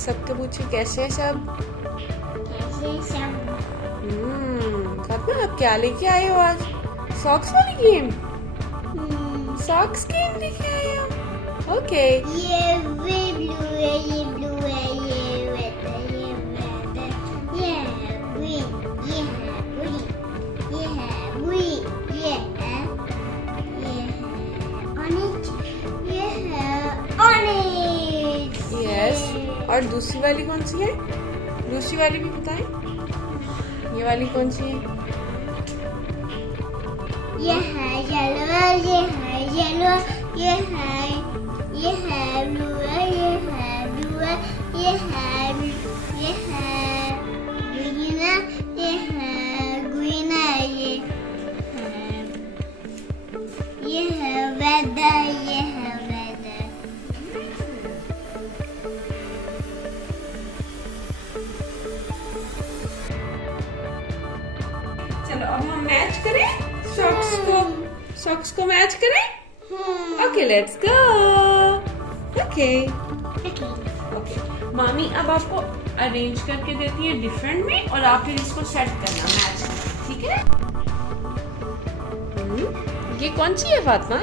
सबके पूछिए कैसे हैं सब। फातिमा आप क्या लेके आए हो आज? सॉक्स वाली गेम? सॉक्स गेम लेके आए हो? ओके। ये ब्लू है, ये ब्लू है, ये रेड है, ये रेड है, ये है ग्रीन, ये है ग्रीन, ये है ग्रीन, ये है ऑरेंज, ये है ऑरेंज। यस। और दूसरी वाली कौन सी है? दूसरी वाली भी बताएं। ये वाली कौन सी है? ये है येलो, ये है येलो, ये है ब्लू है, ये है ब्लू है, ये है ग्रीन है, ये है ग्रीन है, ये है रेड है, ये है रेड है। चलो अब हम मैच करें सॉक्स को मैच करें। Okay let's go. ओके मामी अब आपको अरेंज करके देती है डिफरेंट में और आप फिर इसको सेट करना मैच, ठीक है? ये कौन सी है फातिमा?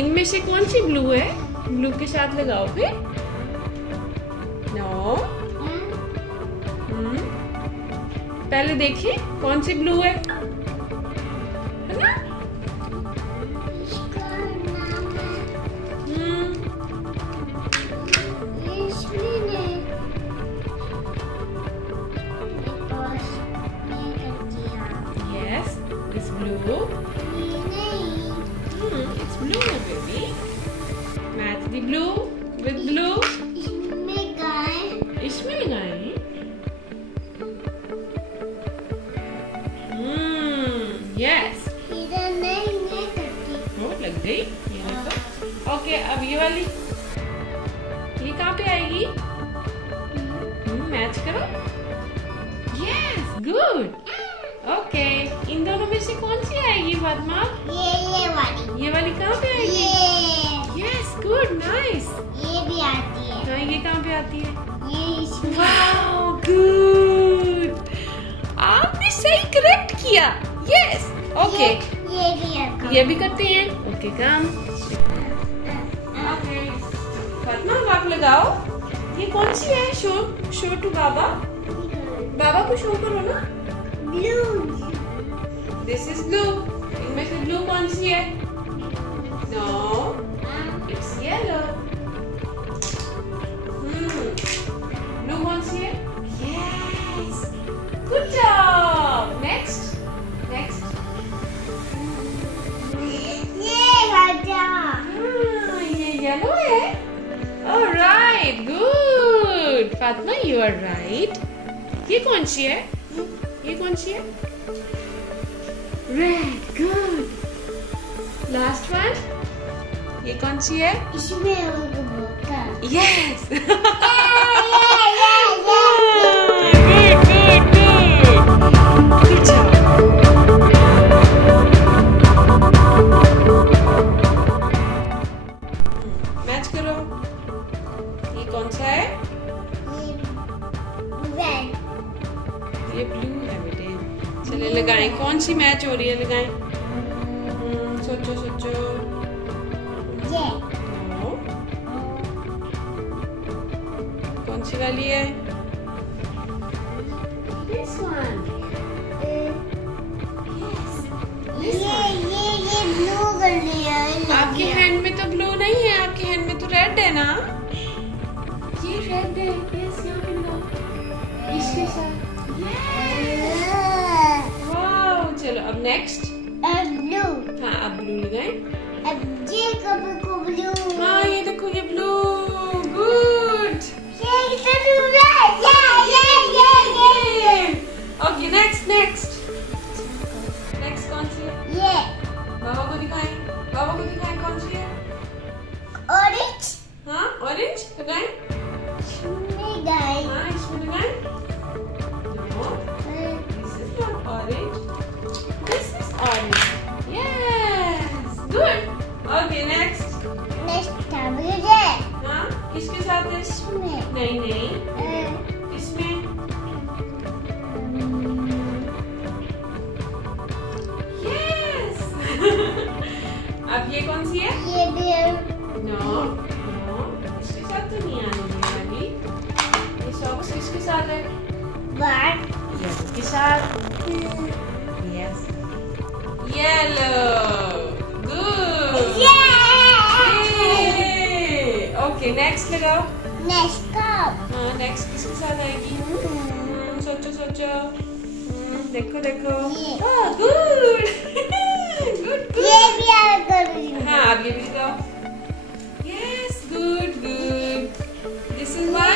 इनमें से कौन सी ब्लू है? ब्लू के साथ लगाओ फिर। नो पहले देखिए कौन सी ब्लू है ना? Yes, it's blue. It's blue, baby. Match the blue with blue. इसमें लगाए। Yes. लग गई ये तो। ओके अब ये वाली, ये कहाँ पे आएगी? मैच करो। Yes good. ओके इन दोनों में से कौन सी आएगी फातिमा? ये वाली कहाँ पे आएगी? Yes good nice. ये भी आती है। हाँ ये कहाँ पे आती है? ये इसमें। वाओ गुड, आपने सही करेक्ट किया। यस ओके ये भी आता है। ये भी करते हैं। ओके काम। ओके फातिमा अब आप लगाओ। ये कौन सी है? शो टू बाबा। बाबा को शो करो ना। ब्लू। This is blue. इनमें से ब्लू कौन सी है? No it's yellow. ब्लू कौन सी है? Yes good job. नेक्स्ट ये येलो है। Alright good Fatima you are right. ये कौन सी है? ये कौन सी है? Red good. लास्ट वन ये कौन सी है? इसमें यस मैच करो। ये कौन सा है? ये ब्लू है बेटे। चले लगाएं। कौन सी मैच हो रही है? लगाएं। सोचो। नो। कौन सी वाली है? This one. ये ब्लू कर लिया है। आपके हैंड में तो ब्लू नहीं है, आपके हैंड में तो रेड है ना। ये रेड है। यस यहाँ पे लगाओ इसके साथ। वाओ चलो अब नेक्स्ट। ब्लू। हाँ अब ब्लू लगाएं। अब ये कभी को ब्लू। हाँ ये देखो ये ब्लू गुड। ओके नेक्स्ट कौन सी है? ये बाबा को दिखाएं कौन सी है? ऑरेंज। हाँ ऑरेंज लगाएं। इसमें गाय। हाँ इसमें लगाएं। No, this is not orange. This is orange. Yes, good. Okay, next. Next blue है। साथ है? इसमें नहीं नहीं, इसमें। यस। अब ये कौन सी है? ये भी नो नो, इसके साथ तो नहीं आने वाली। ये सॉक्स किसके साथ है? बार येलो के साथ। Yes, yellow. Good. Okay, next लगाओ। नेक्स्ट कप हाँ, नेक्स्ट किसके साथ आएगी? सोचो सोचो। देखो देखो। ये। हाँ, गुड। गुड ये भी ऐड कर रही हूँ हाँ, अब ये भी लगाओ। Yes, good good. This is what?